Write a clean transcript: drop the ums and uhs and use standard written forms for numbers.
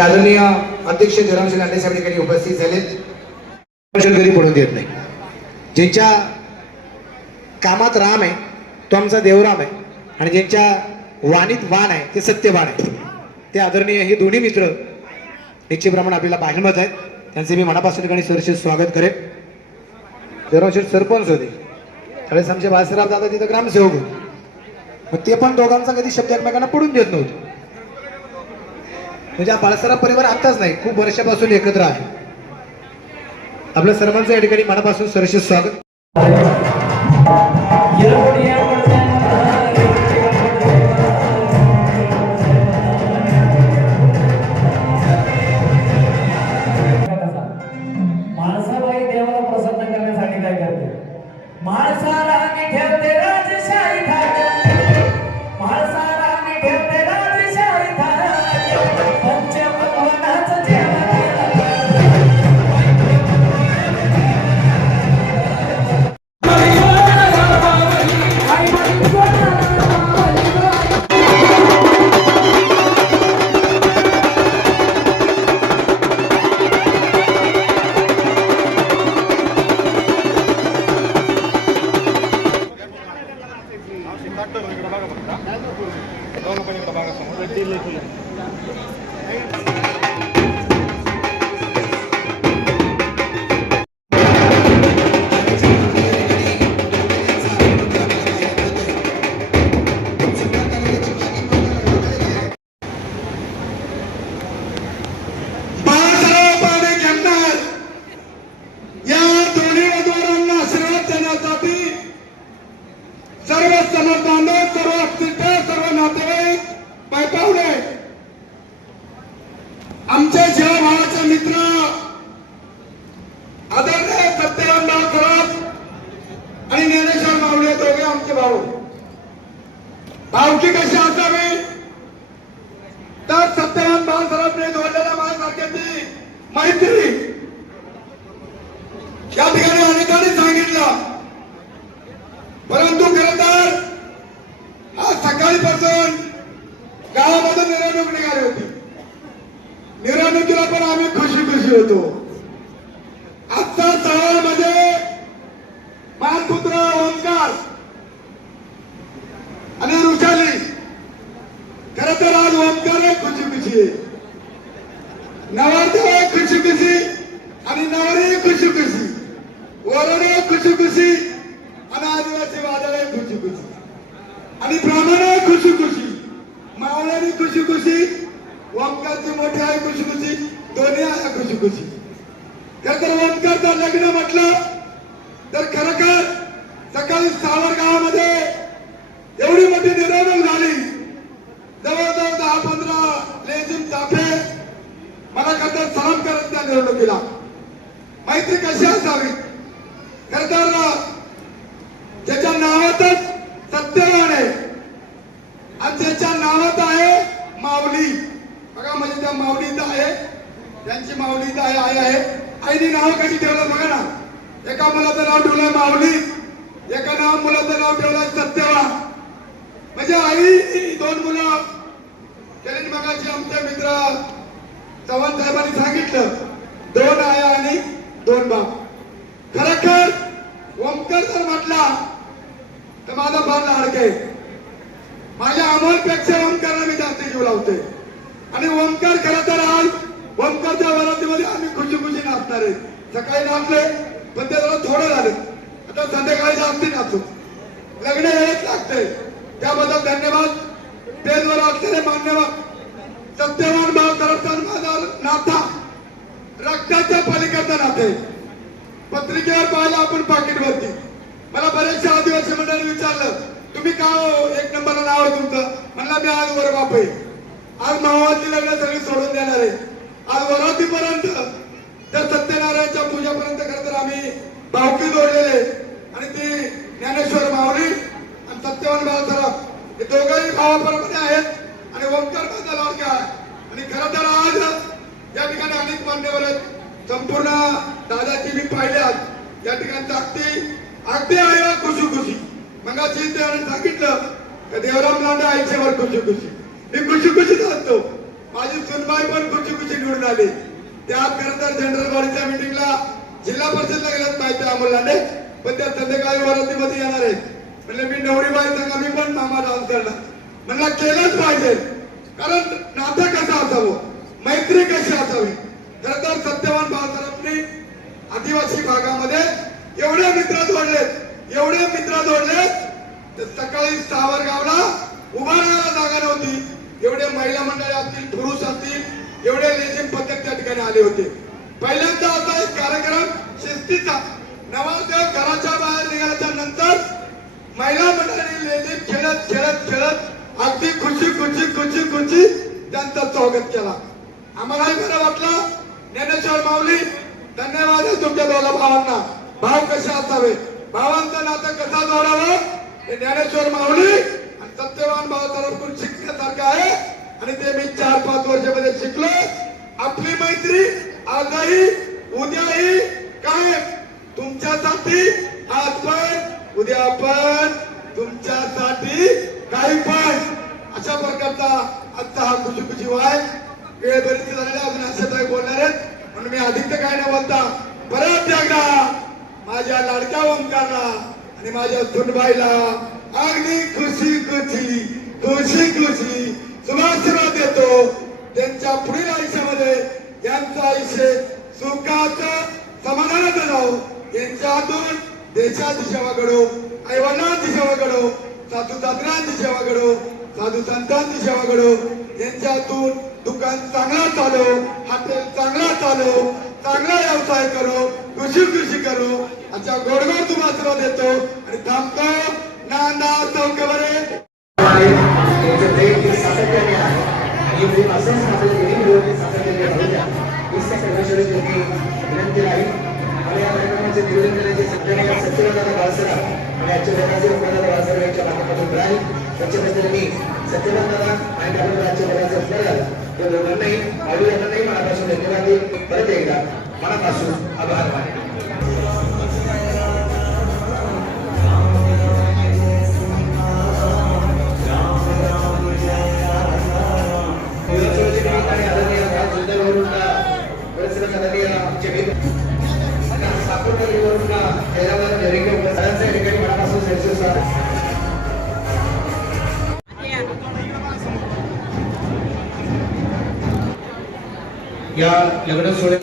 ते आदरणीय अध्यक्ष देवरामजी लांडे साहेब ठिकाणी उपस्थित झालेत। घरी पडून देत नाही, ज्यांच्या कामात राम आहे तो आमचा देवराम आहे, आणि ज्यांच्या वाणीत वाण आहे ते सत्यवान आहे, ते आदरणीय हे दोन्ही मित्र निश्चितप्रमाणे आपल्याला पाहिलमत आहेत, त्यांचे मी मनापासून ठिकाणी सरसे स्वागत करेन। देवरामजी सरपंच होते त्यावेळेस आमचे बाळासाहेब दादा तिथं ग्रामसेवक होते, मग ते पण दोघांचा कधी शब्द एकमेकांना पडून देत नव्हते। म्हणजे बाळासाहेब परिवार आताच नाही, खूप वर्षापासून एकत्र आहे। आपल्या सर्वांचं या ठिकाणी मनापासून सरसे स्वागत। माणसाबाई देवाला प्रसन्न करण्यासाठी काय करते? माणसाला ठेवते राजशाही थाट, माणसाला ठेवते राजशाही थाट, पंचभुवनाचं जेवण आमचे जेव्हा भावाचे मित्र आदरणीय सत्यवान भाऊ आणि ज्ञानेश्वर माऊली दोघे आमचे भाऊ। भावकी कशी असावी तर सत्यवान भाऊसाहेबांनी जोडलेल्या माझ्यासारख्याची मैत्री या ठिकाणी अनेकांनी सांगितलं, परंतु खरं तर आज सकाळीपासून गावामधून निवडणूक निघाली होती, निवडणुकीला पण आम्ही खुशी होतो। आजच्या सवालमध्ये मानपुत्र ओंकार आणि रुचाली, खरं तर आज ओंकार खुशी आहे, नवरदेव खुशी आणि नवरी खुशी, वरणे खुशी आणि आदिवासी वादळे खुशी आणि ब्राह्मण खुशी, मावळ्यानी खुशी, ओंकारची मोठी आहे खुशी, दोन्ही आहे खुशी। खरं तर ओंकारचं लग्न म्हटलं तर खरोखर सकाळी सावर गावामध्ये एवढी मोठी निवडणूक झाली, जवळजवळ 10-15 लेझिम ताफे मला खरं सलाम करत त्या निवडणुकीला। मैत्री कशी असावी? खरं तर ज्याच्या नावातच सत्यवान आहे आणि ज्याच्या नावात आहे माऊली, बघा म्हणजे त्या माऊलीत आहे, त्यांची माऊलीत आहे, आई आहे। आईने नाव कशी ठेवलं बघा ना, एका मुलाचं नाव ठेवलंय माऊली, एका मुलाचं नाव ठेवलंय सत्यवान। म्हणजे आई दोन मुलं केली। मगाशी आमचे मित्र चव्हाण साहेबांनी सांगितलं, 2 आया आणि 2 बाप। खरोखर ओंकार जर म्हटला तर माझा फार लाडके, माझ्या अमोलपेक्षा ओंकारला मी जास्त जीव लावते। आणि ओंकार खरं तर आज ओंकारच्या वरातीमध्ये आम्ही खुशी नाचणार आहे। सकाळी नाचले पण ते जरा थोडं झाले, आता संध्याकाळी जास्ती नाचू, लग्न हेच लागतंय, त्याबद्दल धन्यवाद। स्टेजवर असलेले मान्यवर सत्यवान भाऊ करताना माझा नाता रक्ताच्या पलीकडचं नाते, पत्रिकेवर पाहिलं आपण पाकिटवरती, मला बरेचशा आदिवासी मंडळी विचारलं, तुम्ही का 1 नंबरला नाव आहे तुमचं? म्हणला मी आज वर बाप आहे, आज मावाची लग्न सगळी सोडून देणार आहे, आज वरातीपर्यंत त्या सत्यनारायणच्या पूजापर्यंत खरं तर आम्ही भावकी जोडलेले, आणि ती ज्ञानेश्वर माऊली आणि सत्यवान भाऊसाहेब हे दोघंही भावाप्रमाणे आहेत, आणि ओंकार माझा लाडका आहे। आणि खरं तर आज या ठिकाणी अनेक मान्यवर आहेत, संपूर्ण दादाची मी पाहिले आज या ठिकाणी अगदी आहे खुशी। मगाशी त्याने सांगितलं की देवराम लांडे आईच्यावर खुशी, मी खुशी असतो, माझी सुनबाई पण खुशी निवडून आले. त्यात खरं तर जनरल बॉडीच्या मिटिंगला जिल्हा परिषदला गेल्यात माहिती आहे अमोल लांडे, पण त्या संध्याकाळी वरातीमध्ये येणार आहेत. म्हणले मी नवरी बाई सांगा मी पण मामा डान्स करणार. म्हणला केलंच पाहिजे, कारण नातं कसं असावं, मैत्री कशी असावी. खरं तर सत्यवान बाळासाहेबांनी आदिवासी भागामध्ये एवढे मित्र जोडलेत तर सकाळी सावरगावला उभा राहायला जागा नव्हती. एवढे महिला मंडळी असतील, पुरुष असतील, एवढे लेझिम पथक त्या ठिकाणी आले होते. पहिल्यांदा असा एक कार्यक्रम शिस्तीचा, नवरदेव घराच्या बाहेर निघाल्याच्या नंतर महिला मंडळी लेझिम खेळत अगदी खुशी त्यांचं स्वागत केला. आम्हालाही बरं वाटलं. ज्ञानेश्वर माऊली धन्यवाद आहे तुमच्या दोघा भावांना. भाव कसे असावे, भावांचं नातं कसं जोडावं हे ज्ञानेश्वर माऊली आणि सत्यवान भावातर्फून शिकण्यासारखं आहे. आणि ते मी 4-5 वर्षामध्ये शिकलो. आपली मैत्री आजही उद्याही काय तुमच्यासाठी, आज पण उद्या पण तुमच्यासाठी, काही पण. अशा प्रकारचा आजचा हा खुशी वाय. वेळ बरीच झालेला, अजून अशाच बोलणार आहेत म्हणून मी अधिक काय न बोलता परत एकदा माझ्या लाडक्या ओंकारला आणि माझ्या सुनबाईला अगदी खुशी शुभाशीर्वाद देतो. त्यांच्या पुढील आयुष्यामध्ये यांचं आयुष्य सुखाचं समाधानाचं जावो. यांच्या हातून देशाची सेवा घडो, आईवडिलांची सेवा घडो, साधू साधनांची सेवा घडो, साधू संतांची सेवा घडो. यांच्या हातून दुकान चांगला चालो, हॉटेल चांगला चालो, चांगला व्यवसाय करो, खुशी करो. अशा गोडगोड तुम्हाला आशीर्वाद देतो आणि थांबतो. नांदा चौकवरे सातत्याने आहे आणि असंच आपल्या सातत्याने राहूया हीच त्या कर्मचाऱ्यांची विनंती राहील. आणि या कार्यक्रमाचे नियोजन करण्याचे सत्यवानदादा बाळसरा आणि आजच्या जगाचे उपदादा बाळसरा यांच्या माध्यमातून राहील. त्याच्याबद्दल मी सत्यवानदादा आणि आपल्या राज्य जगाचे उपदादा या दोघांनाही आवडी यांनाही मनापासून धन्यवाद देईल. परत एकदा मनापासून आभार मानेल. या लग्न सोहळ्यात